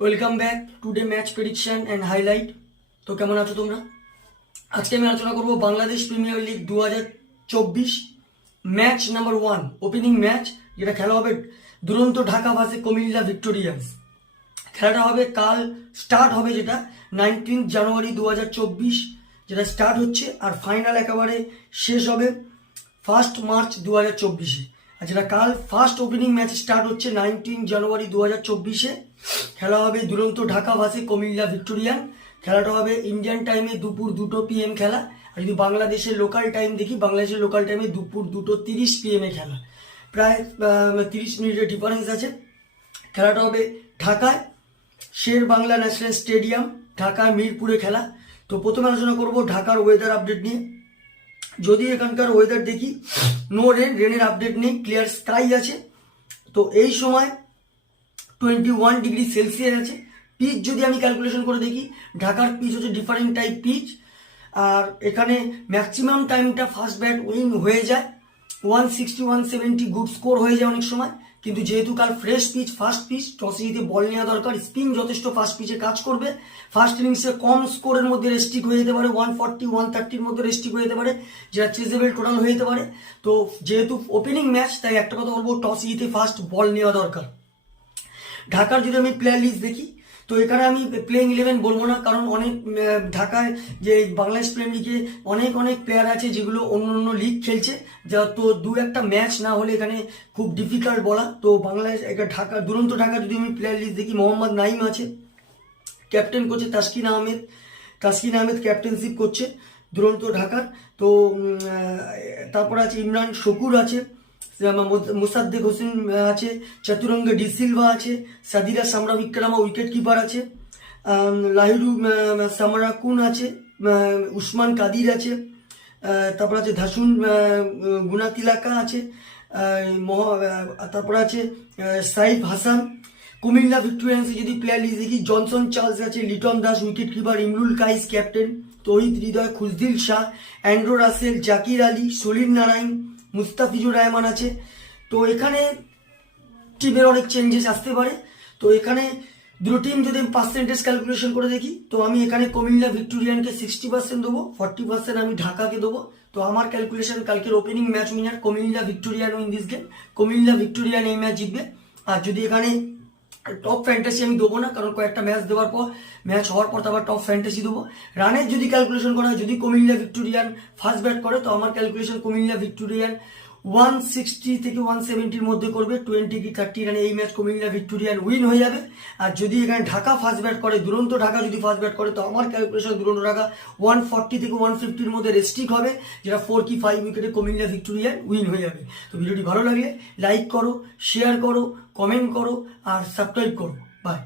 Welcome back today match prediction and highlight. তো কেমন আছো তোমরা? আজকে আমি আলোচনা করব Bangladesh premier league 2024 match number 1 opening match, যেটা খেলা হবে দুরন্ত ঢাকা ভার্সেস কুমিল্লা ভিক্টোরিয়ান্স। খেলাটা হবে কাল, স্টার্ট হবে যেটা 19 জানুয়ারি 2024 যেটা স্টার্ট হচ্ছে, আর ফাইনাল একেবারে শেষ হবে 1 মার্চ 2024-এ। আর যেটা কাল ফার্স্ট ওপেনিং ম্যাচ স্টার্ট হচ্ছে 19 জানুয়ারি 2024-এ। খেলা হবে দুরন্ত ঢাকা ভার্সেস কুমিল্লা ভিক্টোরিয়ান। খেলাটা হবে ইন্ডিয়ান টাইমে দুপুর 2 PM খেলা। আর যদি বাংলাদেশের লোকাল টাইম দেখি, বাংলাদেশের লোকাল টাইমে দুপুর 2:30 PM খেলা। প্রায় 30 মিনিটের ডিফারেন্স আছে। খেলাটা হবে ঢাকায় শের বাংলা ন্যাশনাল স্টেডিয়াম, ঢাকা মিরপুরে খেলা। তো প্রথমে আলোচনা করব ঢাকার ওয়েদার আপডেট নিয়ে। যদি এখানকার ওয়েদার দেখি, নো রেনের আপডেট নেই, ক্লিয়ার স্কাই আছে। তো এই সময় 21 ডিগ্রি সেলসিয়াস আছে। পিচ যদি আমি ক্যালকুলেশন করে দেখি, ঢাকার পিচ হচ্ছে ডিফারেন্ট টাইপ পিচ, আর এখানে ম্যাক্সিমাম টাইমটা ফার্স্ট ব্যাট উইন হয়ে যায়, 160 170 গুড স্কোর হয়ে যায় অনেক সময়। কিন্তু যেহেতু কাল ফ্রেশ পিচ, ফার্স্ট পিচ, টসে জিতে বল নেওয়া দরকার, স্পিন যথেষ্ট ফার্স্ট পিচে কাজ করবে। ফার্স্ট ইনিংসে কম স্কোরের মধ্যে রেস্ট্রিক্ট হয়ে যেতে পারে, 140 130-র মধ্যে রেস্ট্রিক্ট হয়ে যেতে পারে, যেটা চেজেবল টোটাল হয়ে যেতে পারে। তো যেহেতু ওপেনিং ম্যাচ, তাই একটা কথা বলবো, টসে জিতে ফার্স্ট বল নেওয়া দরকার। ঢাকার যদি আমি প্লেয়ার লিস্ট দেখি, তো এখানে আমি প্লেইং 11 বলবো না, কারণ অনেক ঢাকায় যে বাংলাদেশ প্রিমিয়ার লিগে অনেক প্লেয়ার আছে যেগুলো অন্য অন্য লিগ খেলছে, যা তো দু একটা ম্যাচ না হলে এখানে খুব ডিফিকাল্ট বলা। তো বাংলাদেশ ঢাকা দুরন্ত ঢাকা যদি আমি প্লেয়ার লিস্ট দেখি, মোহাম্মদ নাইম আছে, ক্যাপ্টেন করছে তাসকিন আহমেদ ক্যাপ্টেনশিপ করছে দুরন্ত ঢাকার। তো তারপর আছে ইমরান শকুর আছে, মুসাদ্দেক হোসেন আছে, চতুরঙ্গ ডি সিলভা আছে, সাদিরা সামরা বিক্রমা উইকেট কিপার আছে, লাহিরু সামরাকুন আছে, উসমান কাদির আছে, তারপর আছে ধাসুন গুনাতিলাকা আছে, তারপর আছে সাইফ হাসান। কুমিল্লা ভিক্টোরিয়ান্সে যদি প্লেয়ার লিস্ট দেখি, জনসন চার্লস আছে, Liton Das wicketkeeper, Imrul Kayes captain, Towhid Hridoy, Khushdil Shah, Andre Russell, Zakir Ali, Sunil Narine, Mustafizur Rahman আছে। তো এখানে টিমের অনেক চেঞ্জেস আসতে পারে। তো এখানে দুটো টিম যদি আমি পার্সেন্টেজ ক্যালকুলেশন করে দেখি, তো আমি এখানে কুমিল্লা ভিক্টোরিয়ানকে 60% দেবো, 40% আমি ঢাকাকে দেবো। তো আমার ক্যালকুলেশন কালকের opening match winner Comilla Victorian win this game, Comilla Victorian এই ম্যাচ জিতবে। আর যদি এখানে টপ ফ্যান্টাসি আমি দেবো না, কারণ কয়েকটা ম্যাচ দেওয়ার পর, ম্যাচ হওয়ার পর আবার টপ ফ্যান্টাসি দেবো। রানের যদি ক্যালকুলেশন করা হয়, যদি কুমিল্লা ভিক্টোরিয়ান ফার্স্ট ব্যাট করে, তো আমার ক্যালকুলেশন কুমিল্লা ভিক্টোরিয়ান 160 থেকে 170-র মধ্যে করবে, 20 কি 30 রানে এই ম্যাচ কুমিল্লা ভিক্টোরিয়ান উইন হয়ে যাবে। আর যদি এখানে ঢাকা ফার্স্ট ব্যাট করে, দুরন্ত ঢাকা যদি ফার্স্ট ব্যাট করে, তো আমার ক্যালকুলেশন দুরন্ত ঢাকা 140 থেকে 150-র মধ্যে রেস্ট্রিক্ট হবে, যেটা 4 কি 5 উইকেটে কুমিল্লা ভিক্টোরিয়ান উইন হয়ে যাবে। তো ভিডিওটি ভালো লাগলে লাইক করো, শেয়ার করো, কমেন্ট করো আর সাবস্ক্রাইব করো। বাই।